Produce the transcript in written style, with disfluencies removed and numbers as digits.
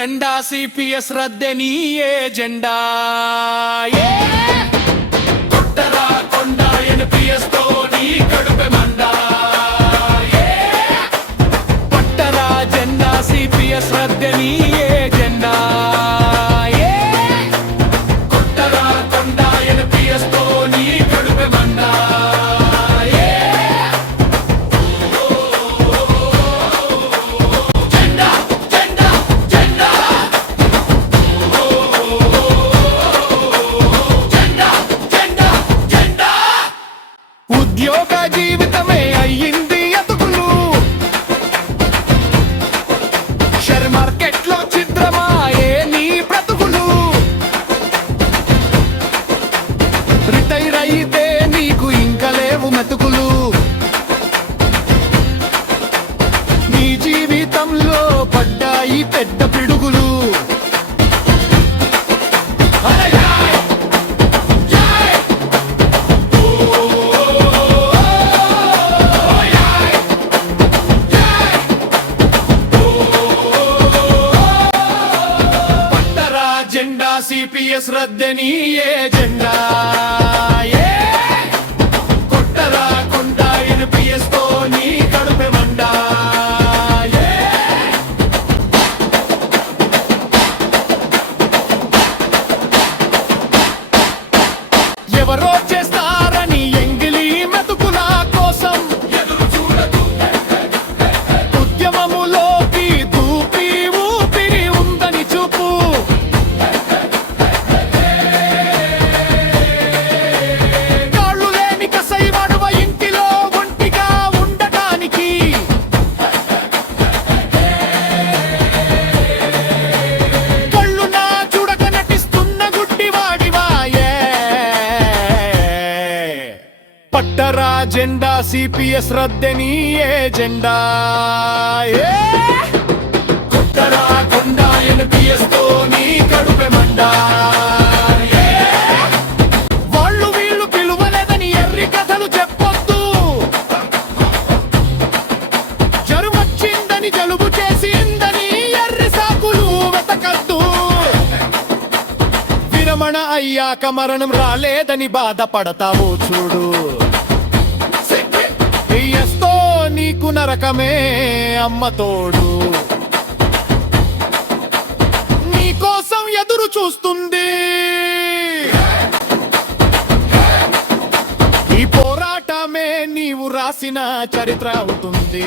జెండా సిపిఎస్ రద్దే నీ ఎజెండా కొట్టరా కొండ ఎన్పిఎస్ తో నీ కడుపె మండా పట్టరా జెండా సిపిఎస్ రద్దే నీ ఎజెండా కొట్టరా కొండ ఎన్పిఎస్ తో నీ కడుపె మండా ఉద్యోగ జీవితమే అయ్యింది అతుకులు షేర్ మార్కెట్ లో చిత్రమాయే నీ బ్రతుకులు రిటైర్ అయితే నీకు ఇంకా లేవు మెతుకులు నీ జీవితంలో పడ్డాయి పెద్ద పిడుగులు జెండా సిపిఎస్ రద్దే నీ ఎజెండా కొట్టరా కొండ ఎన్పిఎస్ తో నీ కడుపె మండా ఎవరో చేస్తారని ఎంగిలి మెతుకుల కోసం ఎదురు చూడకు ఉద్యమములోకి దూపి ఊపిరి ఉందని చూపు పట్టరా జెండా సిపిఎస్ రద్దే నీ ఎజెండా కొట్టరా కొండ ఎన్పిఎస్ తో నీ కడుపె మండా వాళ్ళు వీళ్ళు పిలువలేదని ఎర్రి కథలు చెప్పొద్దు జరువచ్చిందని జలుబు చేసిందని ఎర్రి సాకులు వెతకద్దు విరమణ అయ్యాక మరణం రాలేదని బాధపడతావు చూడు ఎస్తో నీకు నరకమే అమ్మ తోడు నీకోసం ఎదురు చూస్తుంది ఈ పోరాటమే నీవు రాసిన చరిత్ర అవుతుంది.